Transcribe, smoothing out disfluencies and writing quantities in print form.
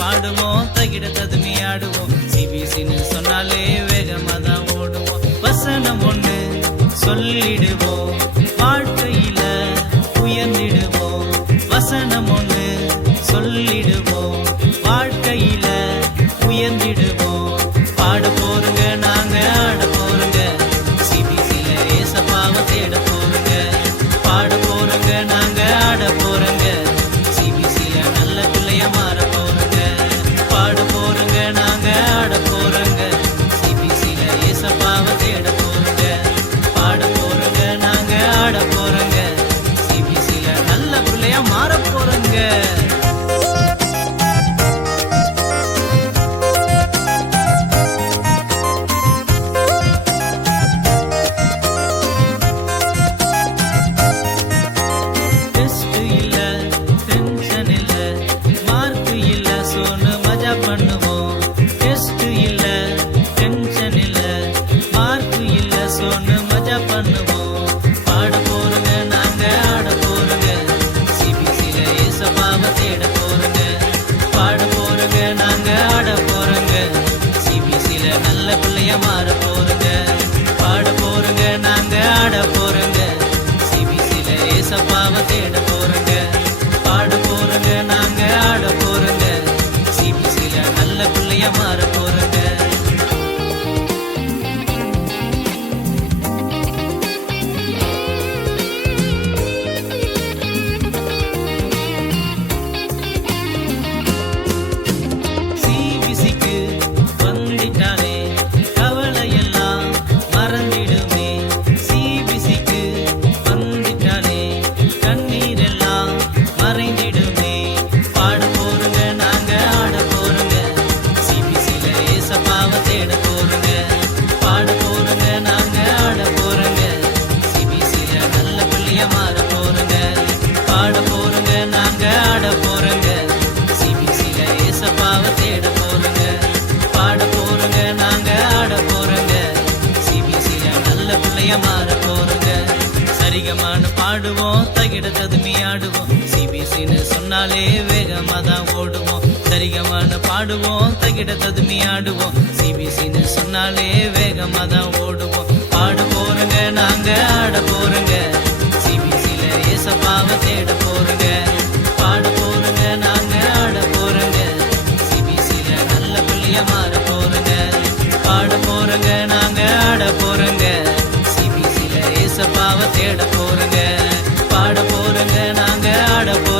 பாடுவோம், தகிட ததுமி ஆடுவோம். சிபிசின்னு சொன்னாலே வேகமா தான் ஓடுவோம். வசனம் ஒண்ணு சொல்லிடுவோம், வாழ்க்கையில உயர்ந்திடுவோம். வசனம் ஒண்ணு சொல்லிடுவோம், வாழ்க்கையில உயர்ந்திடுவோம். பாட போறங்க, நாங்க ஆட போறங்க, சிபிசில ஏசப்பாவை தேட போறங்க. பாட போறங்க, நாங்க ஆட போறங்க, சிபிசில நல்ல பிள்ளைய மாற போறங்க. பாட போறங்க, நாங்க ஆட போறங்க, சிபிசில ஏசப்பாவை தேட போறங்க. பாட போறங்க, நாங்க ஆட போறங்க, சிபிசில நல்ல பிள்ளைய மாற போறங்க. ஏசப்பாவை தேட போறங்க. பாட போறங்க, நாங்க ஆட போறங்க, சிபிசில நல்ல பிள்ளைய மாற போறங்க. சிபிசிக்கு வந்துட்டாலே கவலையெல்லாம் மறந்திடுமே. சிபிசிக்கு வந்துட்டாலே கண்ணீரெல்லாம் மறைந்திடுமே. பாட போறங்க, நாங்க ஆட போறங்க, சிபிசில ஏசப்பாவை தேட போறங்க. பாட போறங்க, நாங்க ஆட போறங்க, சிபிசில நல்ல பிள்ளைய மாற போறங்க. பாட போறங்க, நாங்க ஆட போறங்க, சிபிசில ஏசப்பாவை தேட போறங்க. பாட போறங்க, நாங்க ஆட போறங்க, சிபிசில நல்ல பிள்ளைய மாற போறங்க. சரிகமான பாடுவோம், தகிட ததுமி ஆடுவோம், சிபிசின்னு சொன்னாலே வேகமா தான் ஓடுவோம். சரிகமான பாடுவோம், தகிட ததுமி ஆடுவோம், சிபிசின்னு சொன்னாலே வேகமா தான் ஓடுவோம். பாட போறங்க, நாங்க ஆட போறங்க, சிபிசில ஏசப்பாவை தேட போறங்க. பாட போறங்க, நாங்க ஆட போறங்க, சிபிசில நல்ல பிள்ளைய மாற போறங்க. பாட போறங்க, நாங்க ஆட போறங்க, சிபிசில ஏசப்பாவை தேட போறங்க. பாட போறங்க, நாங்க ஆட போறங்க,